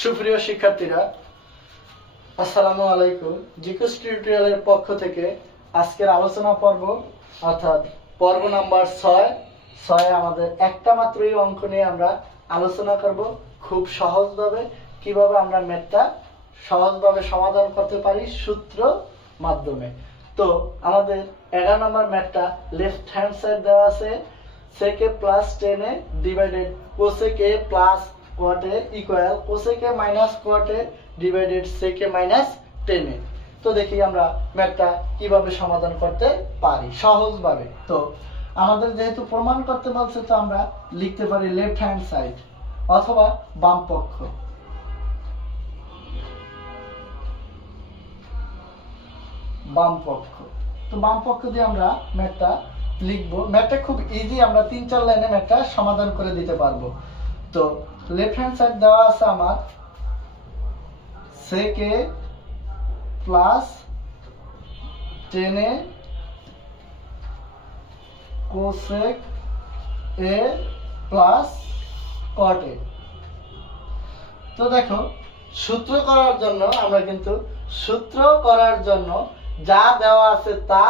সুপ্রিয় শিক্ষার্থীরা, আসসালামু আলাইকুম। জিকেস টিউটোরিয়ালের পক্ষ থেকে আজকের আলোচনা পর্ব অর্থাৎ পর্ব নাম্বার 6 আমাদের একটা মাত্রই অঙ্ক নিয়ে আমরা আলোচনা করব। খুব সহজভাবে কিভাবে আমরা ম্যাথটা সহজভাবে সমাধান করতে পারি সূত্র মাধ্যমে। তো আমাদের 11 নম্বর ম্যাথটা লেফট হ্যান্ড সাইড দেওয়া আছে sec a plus 10a divided cosec a plus cot a equal cosec a minus cot a divided sec a minus 10a। তো দেখি আমরা ম্যাথটা কিভাবে সমাধান করতে পারি সহজভাবে। তো আমাদের যেহেতু প্রমাণ করতে বলছে, তো আমরা লিখতে পারি লেফট হ্যান্ড সাইড অথবা বাম পক্ষ। তো বাম পক্ষ দিয়ে আমরা ম্যাথটা লিখবো। ম্যাথটা খুব ইজি, আমরা 3-4 লাইনে ম্যাথটা সমাধান করে দিতে পারবো। তো লেফট হ্যান্ড সাইড দেওয়া আছে আমার sec a plus 10a cosec a plus cot a। তো দেখো, সূত্র করার জন্য আমরা কিন্তু যা দেওয়া আছে তা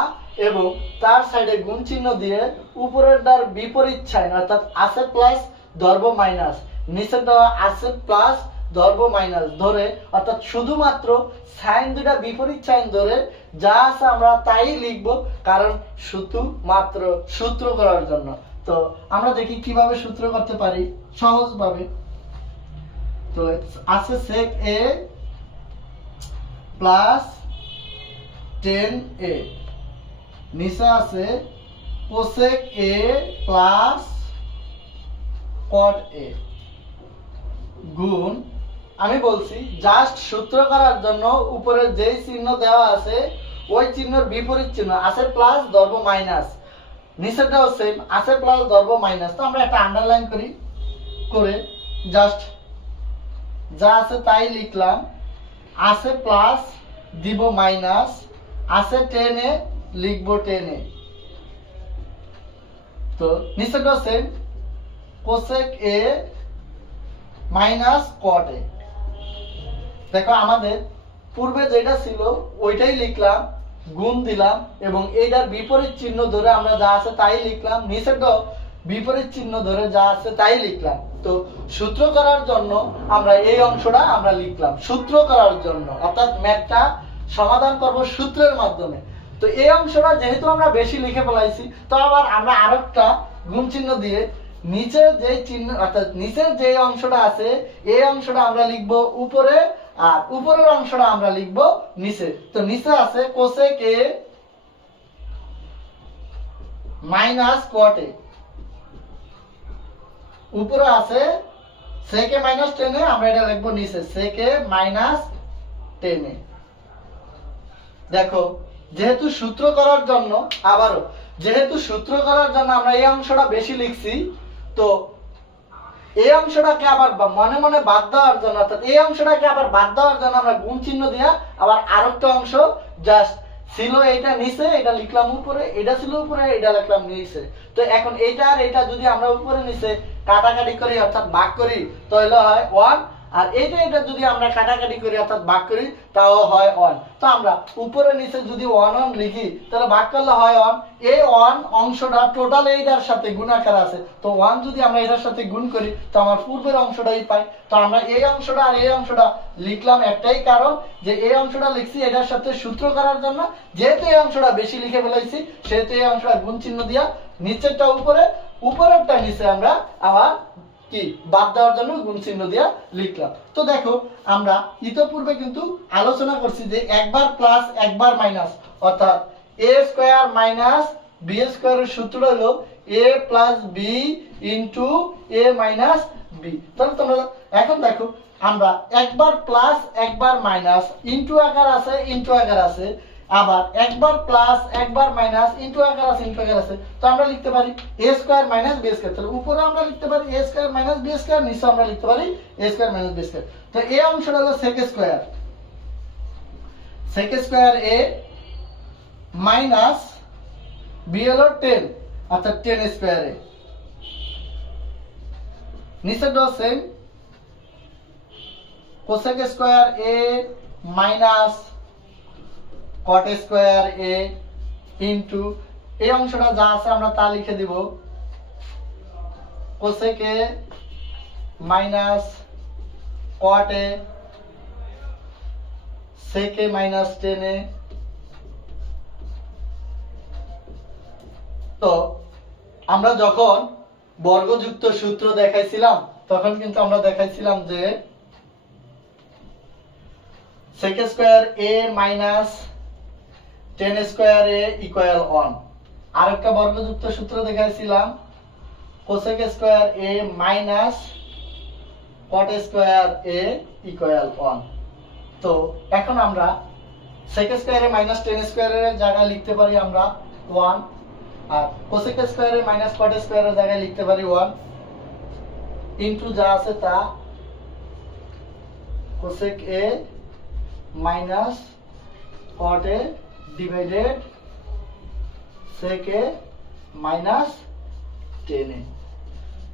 এবং তার সাইডে গুণ চিহ্ন দিয়ে উপরের দ্বার বিপরীত সাইন অর্থাৎ আছে প্লাস ধরব মাইনাস, নিচের দেওয়া আছে প্লাস ধরব মাইনাস ধরে অর্থাৎ শুধুমাত্র সাইন দুটা বিপরীত সাইন ধরে যা আছে আমরা তাই লিখব, কারণ শুধুমাত্র সূত্র করার জন্য। তো আমরা দেখি কিভাবে সূত্র করতে পারি সহজভাবে। তো আছে sec a প্লাস 10a, নিচে আছে cosec a plus cot a গুণ, আমি বলছি জাস্ট সূত্র করার জন্য উপরে যেই চিহ্ন দেওয়া আছে ওই চিহ্নের বিপরীত চিহ্ন আছে প্লাস ধরব মাইনাস, নিচেরটাও সেম আছে প্লাস ধরব মাইনাস। তো আমরা একটা আন্ডারলাইন করে জাস্ট যা আছে তাই লিখলাম। আছে প্লাস দিব মাইনাস, আছে 10a লিখব 10a। তো নিচেরটাও same cosec a minus cot a। দেখো আমাদের পূর্বে যেটা ছিল ওইটাই লিখলাম, গুণ দিলাম এবং এইটার বিপরীত চিহ্ন ধরে আমরা যা আছে তাই লিখলাম, নিচেরটাও বিপরীত চিহ্ন ধরে যা আছে তাই লিখলাম। তো সূত্র করার জন্য আমরা এই অংশটা আমরা লিখলাম সূত্র করার জন্য, অর্থাৎ ম্যাথটা সমাধান করব সূত্রের মাধ্যমে। তো এই অংশটা যেহেতু আমরা বেশি লিখে ফেলাইছি, তো আবার আমরা আরেকটা গুণ চিহ্ন দিয়ে নিচের যে চিহ্ন অর্থাৎ নিচের যে অংশটা আছে এই অংশটা আমরা লিখব উপরে আর উপরের অংশটা আমরা লিখব নিচে। তো নিচে আছে cosec a minus cot a, উপরে আছে sec a মাইনাস 10a, আমরা এটা লিখব নিচে sec a মাইনাস 10a। দেখো যেহেতু সূত্র করার জন্য আমরা এই অংশটা বেশি লিখছি, তো এই অংশটাকে আবার মনে মনে বাদ দেওয়ার জন্য অর্থাৎ এই অংশটাকে আবার বাদ দেওয়ার জন্য আমরা গুণ চিহ্ন দিয়া আবার আরেকটা অংশ জাস্ট ছিল এইটা নিচে এটা লিখলাম উপরে, এটা ছিল উপরে এটা লিখলাম নিচে। তো এখন এইটা আর এটা যদি আমরা উপরে নিচে কাটাকাটি করি অর্থাৎ ভাগ করি তাহলে হয় 1, আর এটা যদি আমরা কাটাকাটি করি অর্থাৎ ভাগ করি তাও হয় 1। তো আমরা উপরে নিচে যদি 1 লিখি তাহলে ভাগ করলে হয় 1। এই 1 অংশটা টোটাল এইটার সাথে গুণাকার আছে, তো 1 যদি আমরা এটার সাথে গুণ করি তো আমার পূর্বের অংশটাই পাই। তো আমরা এই অংশটা আর এই অংশটা লিখলাম একটাই কারণ যে এই অংশটা লিখছি এটার সাথে সূত্র করার জন্য, যেহেতু এই অংশটা বেশি লিখে ফেলাইছি সেহেতু এই অংশটা গুণ চিহ্ন দিয়া নিচেরটা উপরে উপরেরটা নিচে আমরা আবার কি বাদ দেওয়ার জন্য গুণ চিহ্ন দিয়া লিখলাম। তো দেখো আমরা ইতিপূর্বে কিন্তু আলোচনা করছি যে একবার প্লাস একবার মাইনাস অর্থাৎ a স্কয়ার মাইনাস b স্কয়ারের সূত্র হলো a plus b into a minus b। তাহলে তোমরা এখন দেখো আমরা একবার প্লাস একবার মাইনাস ইনটু আকার আছে আবার একবার প্লাস একবার মাইনাস ইনটু আকার আছে। তো আমরা লিখতে পারি a square minus b square. তাহলে উপরে আমরা লিখতে পারি a square minus b square, নিচে আমরা লিখতে পারি a square minus b square. তো এই অংশটা হলো sec square a minus b হলো 10 অর্থাৎ 10 স্কয়ার a, নিচেরটাও same cosec square A minus cot square A into এই অংশটা যা আছে আমরা তা লিখে দিব cosec A minus cot A sec A minus ten এ। তো আমরা যখন বর্গযুক্ত সূত্র দেখাইছিলাম তখন কিন্তু আমরা দেখাইছিলাম যে sec square a minus 10 square a equal 1। আরেকটা বর্গযুক্ত সূত্র দেখাইছিলাম cosec square a minus cot square a equal 1। তো এখন আমরা sec square a minus 10 square এর জায়গায় লিখতে পারি আমরা 1, আর cosec square a minus cot square এর জায়গায় লিখতে পারি 1 ইনটু যা আছে তা cosec a minus cot a divided sec a minus 10 a।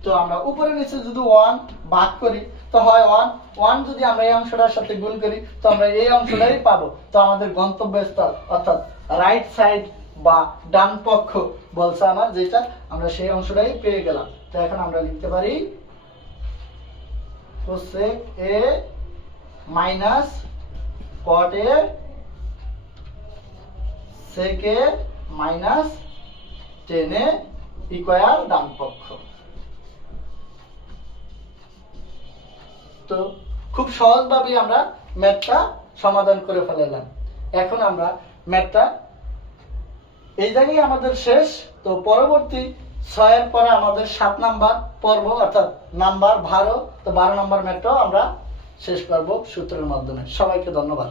তো আমরা উপরে নিচে যদি 1 ভাগ করি তো হয় 1 যদি আমরা এই অংশটার সাথে গুণ করি তো আমরা এই অংশটাই পাবো। তো আমাদের গন্তব্যস্থল অর্থাৎ রাইট সাইড বা ডান পক্ষ বলছে আমার যেটা আমরা সেই অংশটাই পেয়ে গেলাম। তো এখন আমরা লিখতে পারি cosec a minus cot a sec a minus 10 a equal ডান পক্ষ। তো খুব সহজভাবে আমরা ম্যাথটা সমাধান করে ফেললাম। এখন আমরা ম্যাথটা এই জায়গায় আমাদের শেষ। তো পরবর্তী 6 এর পরে আমাদের 7 নাম্বার পর্ব অর্থাৎ নাম্বার 12। তো 12 নাম্বার ম্যাথটাও আমরা শেষ করব সূত্রের মাধ্যমে। সবাইকে ধন্যবাদ।